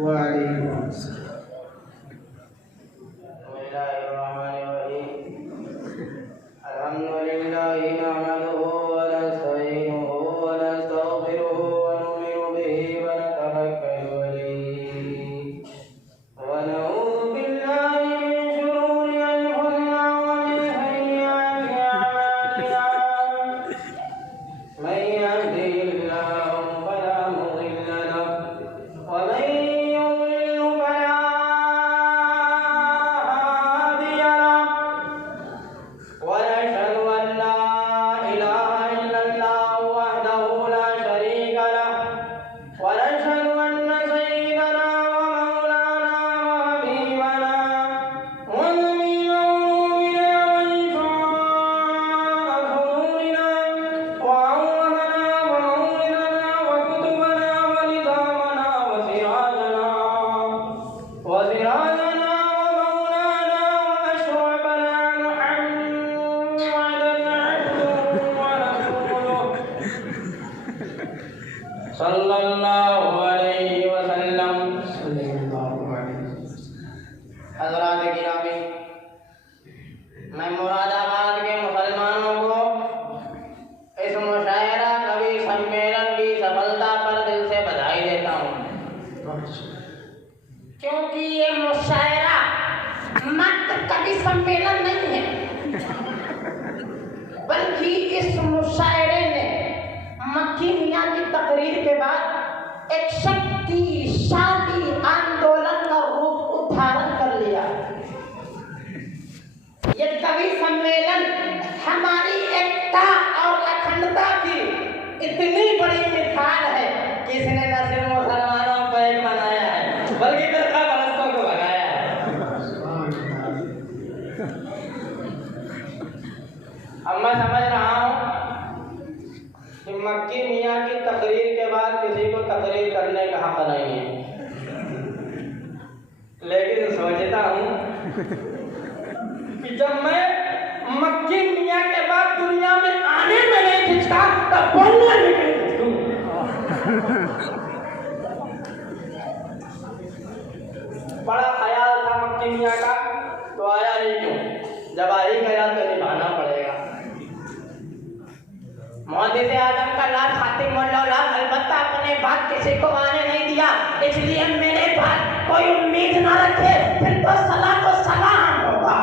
वालेकुम सल्लल्लाहु अलैहि वसल्लम। हज़रात गिरामी, मैं मुरादाबाद के मुसलमानों को इस मुशायरा कवि सम्मेलन की सफलता पर दिल से बधाई देता हूँ, क्योंकि ये मुशायरा मात्र कवि सम्मेलन नहीं है, बल्कि इस मुशायरे ने मक्की मियाँ की तकरीर के बाद एक शक्तिशाली आंदोलन का रूप धारण कर लिया। ये कवि सम्मेलन हमारी एकता और अखंडता की इतनी बड़ी मिसाल है कि इसने न सिर्फ मुसलमानों को एक बनाया है, बल्कि फिरका परस्तों को भगाया है। अब मैं समझ रहा हूँ कि मक्की मियाँ की तकरीर के बाद किसी को तकरीर करने का हक नहीं है, लेकिन सोचता हूँ कि जब मैं मक्की मियाँ के बाद दुनिया में आने में नहीं खिंचता तब बोलने में नहीं खिंचूं। बड़ा ख्याल था मक्की मियाँ का, तो आया नहीं क्यों? जब आ ही गया तो निभाना पड़ेगा। मुहद्दिस आजम का लाल खातिम मौलाना अलबत्ता अपने बात किसी को आने नहीं दिया, इसलिए मेरे बात कोई उम्मीद ना रखे, फिर तो सलाम होगा।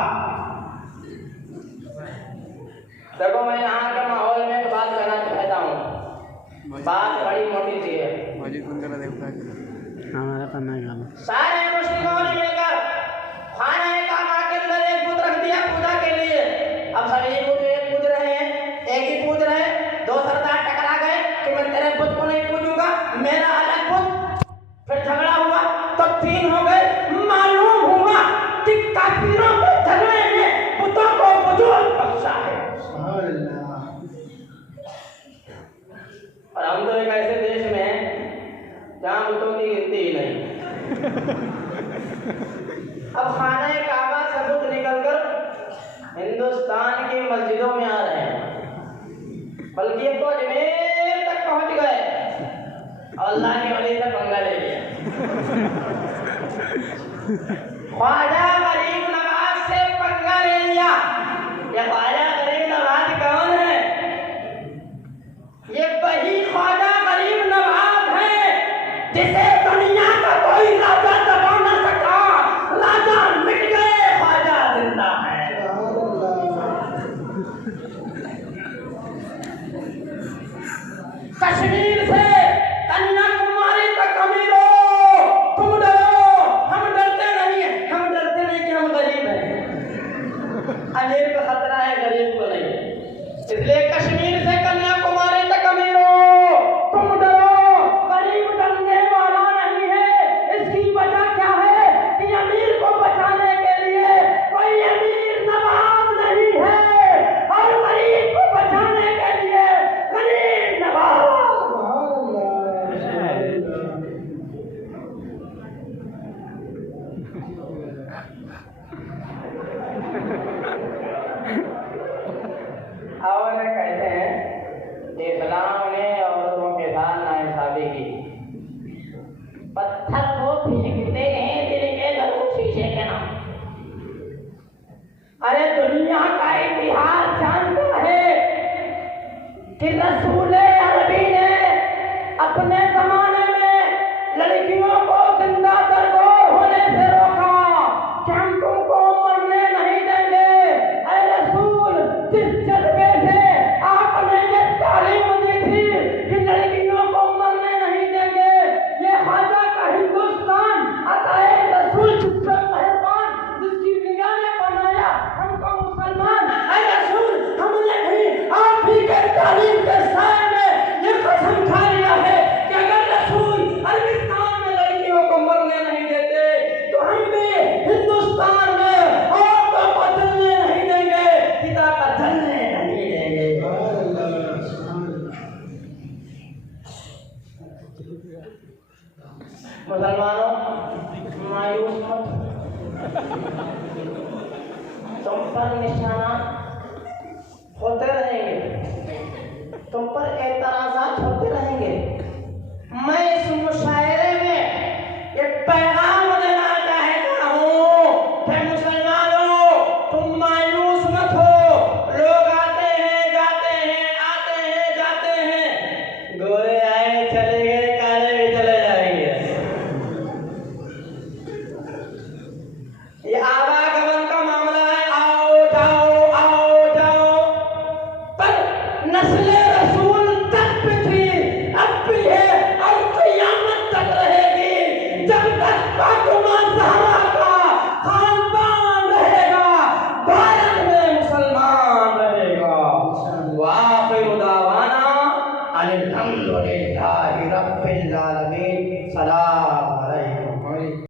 देखो, मैं यहाँ के माहौल में एक बात कहना चाहता हूँ, बात बड़ी मोटी सी है। सारे मुस्लिमों ने मिलकर खाना काबा के अंदर एक बुत रख दिया पूजा के लिए। अब सभी एक पूज रहे हैं, एक ही पूज रहे हैं। दो सरदार टकरा गए कि मैं तेरे बुत को नहीं पूजूंगा, मेरा अलग बुत। फिर झगड़ा हुआ तो तीन हो गए। मालूम हुआ कि काफिरों के झगड़े में बुतों को वजूद बख्शा है। और हम तो एक ऐसे देश में हैं जहाँ बुतों की गिनती ही नहीं। अब खाना काबा से बुत निकलकर हिंदुस्तान की मस्जिदों में आ रहे हैं, बल्कि अब तो अजमेर तक पहुंच गए और अल्लाह के वली से पंगा ले लिया। ख्वाजा गरीब नवाज से पंगा ले लिया। ये ख्वाजा गरीब नवाज कौन है? ये वही ख्वाजा गरीब नवाज है जिसे दुनिया का कोई राजा दबा न सका। राजा मिट गए, ख्वाजा जिंदा है। कश्मीर से कन्याकुमारी तक अमीरों, तुम डरो, हम डरते नहीं हैं। हम डरते नहीं कि हम गरीब हैं। अमीर को खतरा है, गरीब को नहीं। इसलिए कश्मीर से कन्याकुमारी तक अमीरों, तुम डरो, गरीब डरने वाला नहीं है। इसकी वजह क्या है कि अमीर को बचाने के लिए कोई अमीर नवाब नहीं है, और गरीब को बचाने के लिए गरीब नवाब। और कहते हैं इस्लाम ने औरतों के साथ नाइंसाफी की। पत्थर को फेंक रसूल अरबी ने अपने जमाने में लड़कियों को जिंदा दरगोर होने से रोका कि हम तुमको मरने नहीं देंगे। ऐ रसूल, जिस जज्बे से आपने ये तालीम दी थी कि लड़कियों को मरने नहीं देंगे, ये ख्वाजा का हिंदुस्तान अताए रसूल जिससे मेहरबान, जिसकी दुनिया ने बनाया हमको मुसलमान। ऐ रसूल, हमने भी आप ही के तालीम के साए में ये कसम खा लिया है कि अगर रसूल अरबिस्तान में लड़कियों को मरने नहीं देते तो हम भी हिंदुस्तान में औरतों को जलने नहीं देंगे, पिता का जलने नहीं देंगे। मुसलमानों, मायूस मत, तुम पर निशाना होते रहेंगे, तुम पर एतराज़ात होते रहेंगे। मैं इस मुशायरे में एक पैगाम देना चाहता हूँ कि मुसलमानों, तुम मायूस मत हो। लोग आते हैं, जाते हैं, आते हैं, जाते हैं, गोरे आए चले गए, काले भी चले जाएंगे। ये आवागमन का मामला है, आओ जाओ, आओ जाओ। पर नस्ले रसूल तक भी थी, अब भी है और क़यामत तक रहेगी। जब तक फातिमा ज़हरा का खानदान रहेगा, भारत में मुसलमान रहेगा। वाक़िअ दावाना अनिल हम्दुलिल्लाहि रब्बिल आलमीन। सलाम।